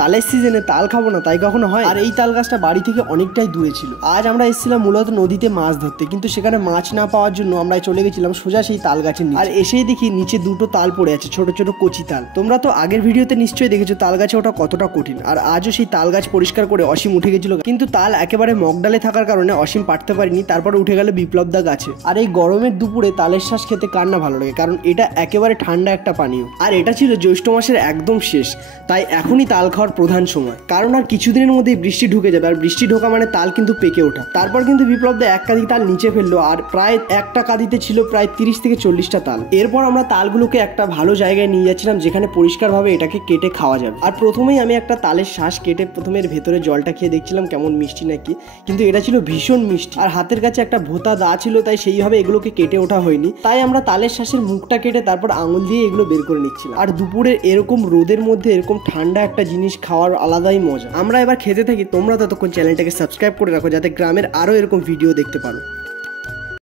তালের সিজনে তাল খাবো না তাই কখনো হয়? আর এই তাল গাছটা বাড়ি থেকে অনেকটাই দূরে ছিল। আজ আমরা এসেছিলাম মূলত নদীতে মাছ ধরতে, কিন্তু সেখানে মাছ না পাওয়ার জন্য আমরা চলে গেছিলাম সোজা সেই তাল গাছের নিচে। আর এসেই দেখি নিচে দুটো তাল পড়ে আছে, ছোট ছোট কচি তাল। তোমরা তো আগের ভিডিওতে নিশ্চয়ই দেখেছো তাল গাছে ওটা কতটা কঠিন। আর আজও সেই তাল গাছ পরিষ্কার করে অসীম উঠে গেছিল, কিন্তু তাল একেবারে মগডালে থাকার কারণে অসীম পারতে পারিনি। তারপর উঠে গেল বিপ্লব দা গাছে। আর এই গরমের দুপুরে তালের শ্বাস খেতে কার না ভালো লাগে, কারণ এটা একেবারে ঠান্ডা একটা পানীয়। আর এটা ছিল জ্যৈষ্ঠ মাসের একদম শেষ, তাই এখনই তাল খাওয়ার প্রধান সময়। কারণ আর কিছুদিনের মধ্যেই বৃষ্টি ঢুকে যাবে, আর বৃষ্টি ঢোকা মানে তাল কিন্তু পেকে ওঠা। তারপর কিন্তু বিপ্লব দা এক কাঁদি তাল নিচে ফেললো, আর প্রায় একটা কাঁদিতে ছিল প্রায় 30 থেকে 40টা তাল। এরপর আমরা তালগুলোকে একটা ভালো জায়গায় নিয়ে যাচ্ছিলাম, যেখানে পরিষ্কারভাবে এটাকে কেটে খাওয়া যাবে। আর প্রথমেই আমি একটা তালের শ্বাস কেটে প্রথমে এর ভেতরে জলটা খেয়ে দেখছিলাম কেমন মিষ্টি নাকি, কিন্তু এটা ছিল ভীষণ মিষ্টি। আর হাতের কাছে একটা ভোঁতা দা ছিল, তাই সেইভাবে এগুলোকে কেটে ওঠা হয়নি। তাই আমরা তালের শ্বাসের মুখটা কেটে তারপর আঙুল দিয়ে এগুলো বের করে নিচ্ছিলাম। আর দুপুরে এরকম রোদের মধ্যে এরকম ঠান্ডা একটা জিনিস খাওয়ার আলাদাই মজা। আমরা এবার খেতে থাকি, তোমরা ততক্ষণ চ্যানেলটাকে সাবস্ক্রাইব করে রাখো যাতে গ্রামের আরো এরকম ভিডিও দেখতে পারো।